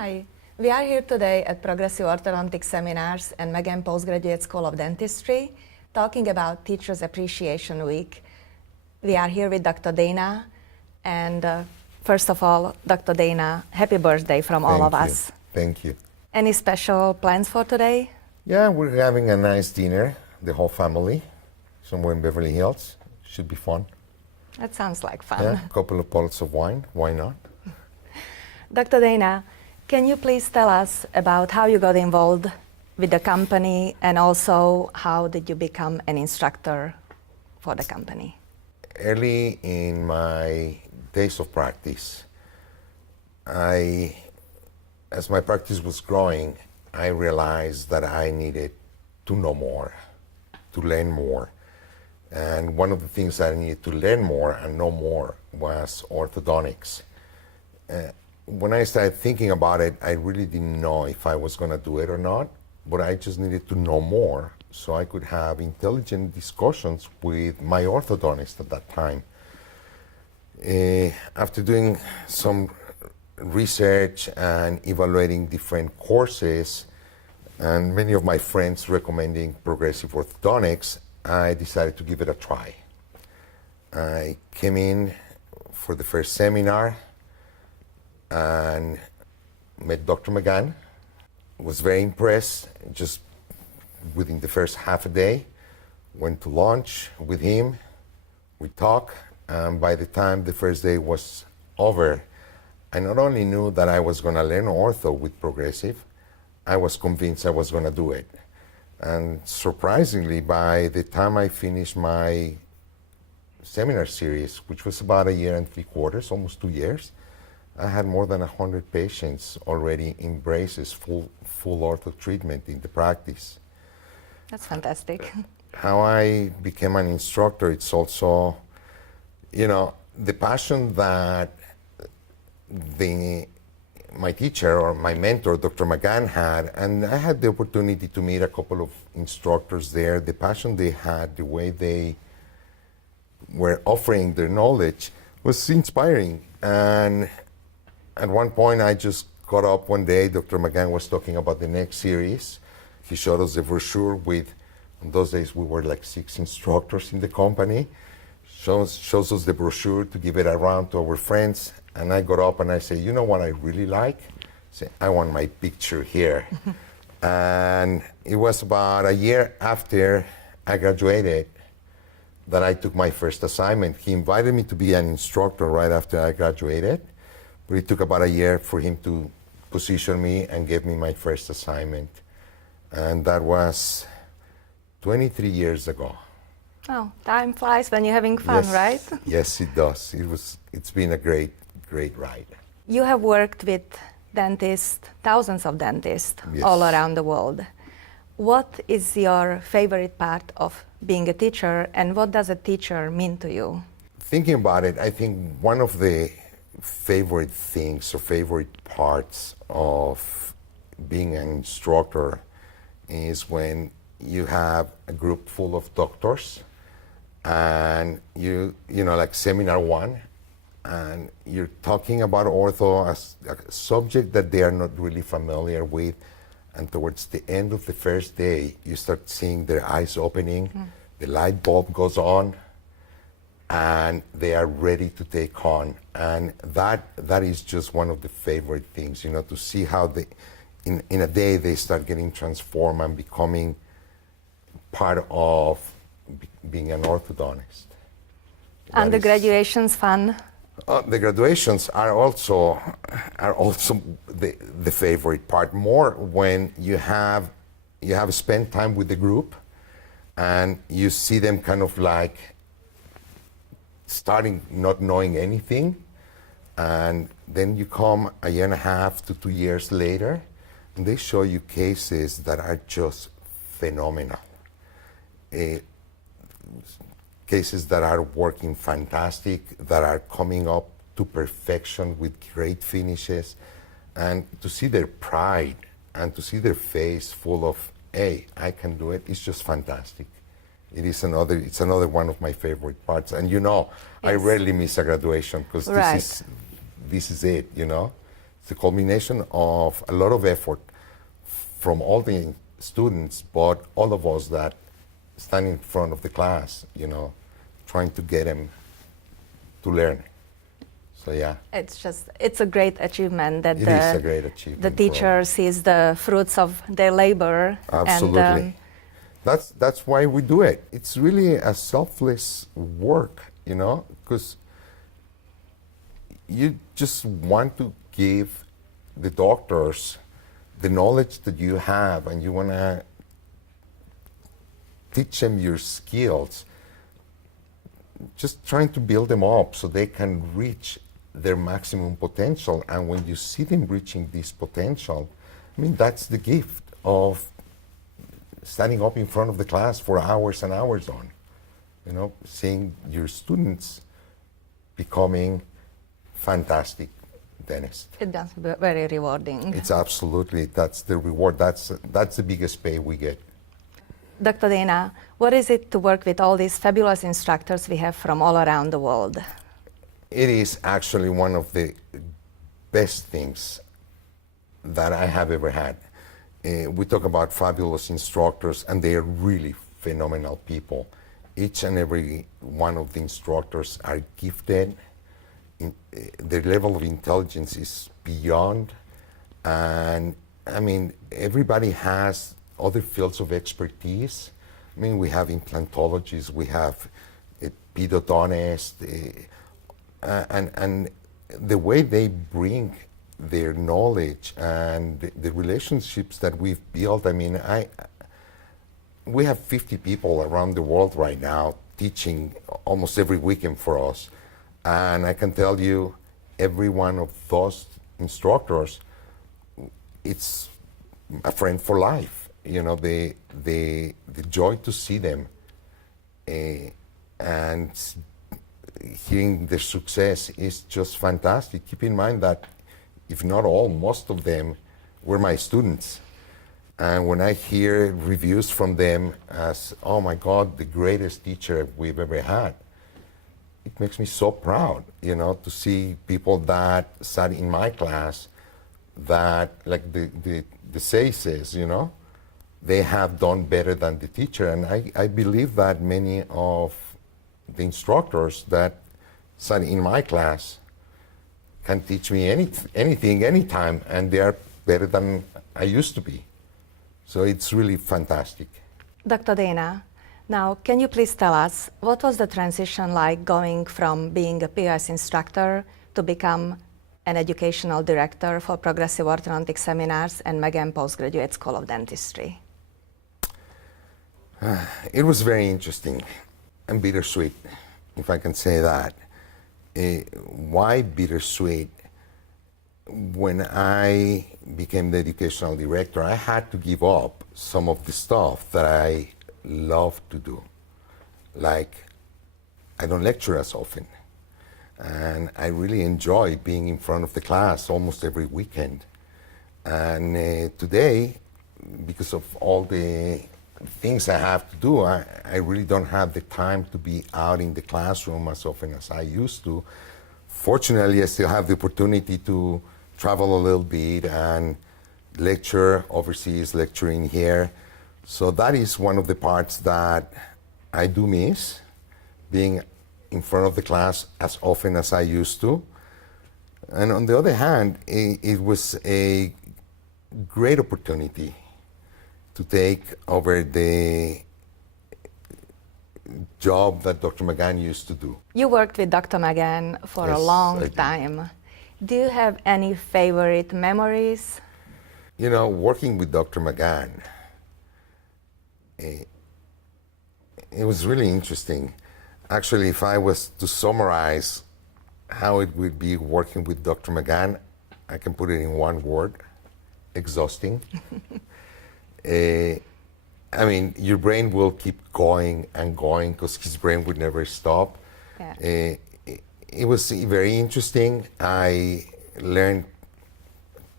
Hi, we are here today at Progressive Orthodontic Seminars and McGann Postgraduate School of Dentistry talking about Teachers Appreciation Week. We are here with Dr. Dana, and first of all, Dr. Dana, happy birthday from all of us. Thank you. Any special plans for today? Yeah, we're having a nice dinner, the whole family, somewhere in Beverly Hills. Should be fun. That sounds like fun. Yeah, a couple of bottles of wine, why not? Dr. Dana, can you please tell us about how you got involved with the company and also how did you become an instructor for the company? Early in my days of practice, as my practice was growing, I realized that I needed to know more, to learn more. And one of the things I needed to learn more and know more was orthodontics. When I started thinking about it, I really didn't know if I was going to do it or not, but I just needed to know more so I could have intelligent discussions with my orthodontist at that time. After doing some research and evaluating different courses, and many of my friends recommending progressive orthodontics, I decided to give it a try. I came in for the first seminar and met Dr. McGann. Was very impressed just within the first half a day. Went to lunch with him, we talked, and by the time the first day was over, I not only knew that I was going to learn ortho with progressive, I was convinced I was going to do it. And surprisingly, by the time I finished my seminar series, which was about 1 3/4 years, almost 2 years, I had more than 100 patients already in braces, full ortho treatment in the practice. That's fantastic. How I became an instructor, it's also, the passion that my teacher or my mentor, Dr. McGann, had, and I had the opportunity to meet a couple of instructors there. The passion they had, the way they were offering their knowledge was inspiring. And at one point, I just got up one day, Dr. McGann was talking about the next series. He showed us the brochure with, in those days we were like 6 instructors in the company. Shows us the brochure to give it around to our friends. And I got up and I said, you know what I really like? I said, I want my picture here. And it was about 1 year after I graduated that I took my first assignment. He invited me to be an instructor right after I graduated, but it took about 1 year for him to position me and give me my first assignment. And that was 23 years ago. Oh, time flies when you're having fun, Yes. right? Yes, it does. It's been a great ride. You have worked with dentists, thousands of dentists Yes. all around the world. What is your favorite part of being a teacher, and what does a teacher mean to you? Thinking about it, I think one of the favorite things or favorite parts of being an instructor is when you have a group full of doctors and you know, like seminar 1, and you're talking about ortho as a subject that they are not really familiar with, and towards the end of the first day, you start seeing their eyes opening, the light bulb goes on, and they are ready to take on. And that is just one of the favorite things, to see how in a day they start getting transformed and becoming part of being an orthodontist. And the graduation's fun? The graduations are also the favorite part, more when you have spent time with the group and you see them kind of like starting not knowing anything, and then you come 1.5 to 2 years later and they show you cases that are just phenomenal. Cases that are working fantastic, that are coming up to perfection with great finishes, and to see their pride and to see their face full of, hey, I can do it, it's just fantastic. It's another one of my favorite parts. And I Yes. rarely miss a graduation because Right. this is it, the culmination of a lot of effort from all the students, but all of us that stand in front of the class, trying to get them to learn. So yeah. It's a great achievement that It is a great achievement. the teacher sees the fruits of their labor. Absolutely. And, that's why we do it. It's really a selfless work, because you just want to give the doctors the knowledge that you have, and you want to teach them your skills, just trying to build them up so they can reach their maximum potential. And when you see them reaching this potential, that's the gift of standing up in front of the class for hours and hours on, seeing your students becoming fantastic dentists. That's very rewarding. It's absolutely, that's the reward, that's the biggest pay we get. Dr. Dana, what is it to work with all these fabulous instructors we have from all around the world? It is actually one of the best things that I have ever had. We talk about fabulous instructors, and they are really phenomenal people. Each and every one of the instructors are gifted. Their level of intelligence is beyond, and everybody has other fields of expertise. We have implantologists, we have pedodontists, and the way they bring their knowledge and the relationships that we've built. We have 50 people around the world right now teaching almost every weekend for us. And I can tell you, every one of those instructors, it's a friend for life. The joy to see them and hearing their success is just fantastic. Keep in mind that if not all, most of them were my students. And when I hear reviews from them as, oh my God, the greatest teacher we've ever had, it makes me so proud, to see people that sat in my class that, like the say says, they have done better than the teacher. And I believe that many of the instructors that sat in my class can teach me anything, anytime, and they are better than I used to be. So it's really fantastic. Dr. Dana, now can you please tell us what was the transition like going from being a PS instructor to become an educational director for Progressive Orthodontic Seminars and McGann Postgraduate School of Dentistry? It was very interesting and bittersweet, if I can say that. Why bittersweet? When I became the educational director, I had to give up some of the stuff that I love to do. Like, I don't lecture as often. And I really enjoy being in front of the class almost every weekend. And today, because of all the things I have to do, I really don't have the time to be out in the classroom as often as I used to. Fortunately, I still have the opportunity to travel a little bit and lecture overseas, lecturing here. So that is one of the parts that I do miss, being in front of the class as often as I used to. And on the other hand, it was a great opportunity to take over the job that Dr. McGann used to do. You worked with Dr. McGann for a long time. Do you have any favorite memories? Working with Dr. McGann, it was really interesting. Actually, if I was to summarize how it would be working with Dr. McGann, I can put it in one word: exhausting. Your brain will keep going and going because his brain would never stop. Yeah. It was very interesting. I learned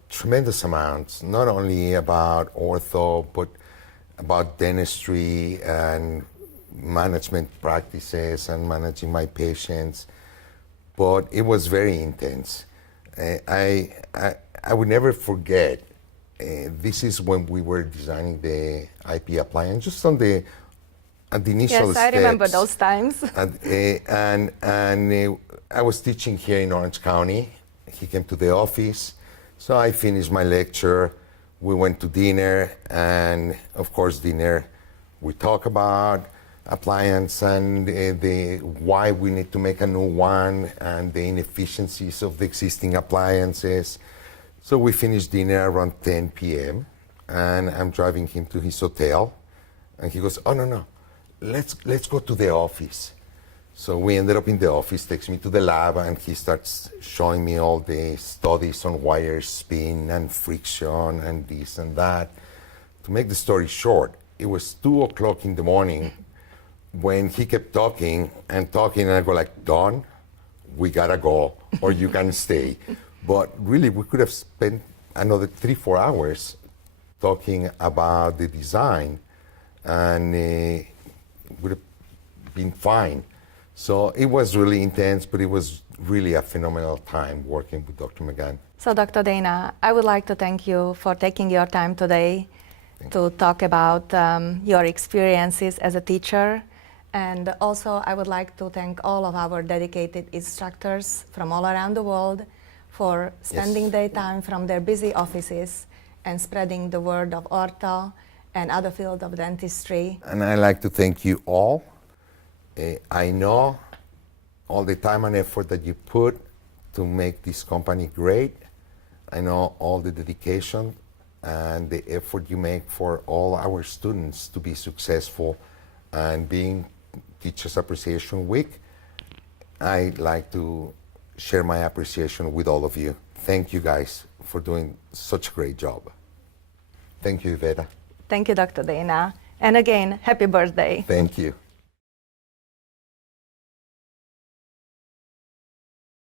tremendous amounts, not only about ortho, but about dentistry and management practices and managing my patients. But it was very intense. I I would never forget. This is when we were designing the IP appliance, just at the initial Yes, steps. I remember those times. And I was teaching here in Orange County. He came to the office, so I finished my lecture. We went to dinner, and of course, dinner, we talk about appliance and the why we need to make a new one and the inefficiencies of the existing appliances. So we finished dinner around 10 p.m. and I'm driving him to his hotel, and he goes, "Oh no, let's go to the office." So we ended up in the office, takes me to the lab, and he starts showing me all the studies on wire spin and friction and this and that. To make the story short, it was 2 o'clock in the morning when he kept talking, and I go like, "Don, we gotta go, or you can stay." But really, we could have spent another 3-4 hours talking about the design, and it would have been fine. So it was really intense, but it was really a phenomenal time working with Dr. McGann. So, Dr. Dana, I would like to thank you for taking your time today to talk about your experiences as a teacher. And also, I would like to thank all of our dedicated instructors from all around the world for spending their time from their busy offices and spreading the word of ortho and other fields of dentistry. And I'd like to thank you all. I know all the time and effort that you put to make this company great. I know all the dedication and the effort you make for all our students to be successful. And being Teachers Appreciation Week, I'd like to share my appreciation with all of you. Thank you guys for doing such a great job. Thank you, Iveta. Thank you, Dr. Dana. And again, happy birthday. Thank you.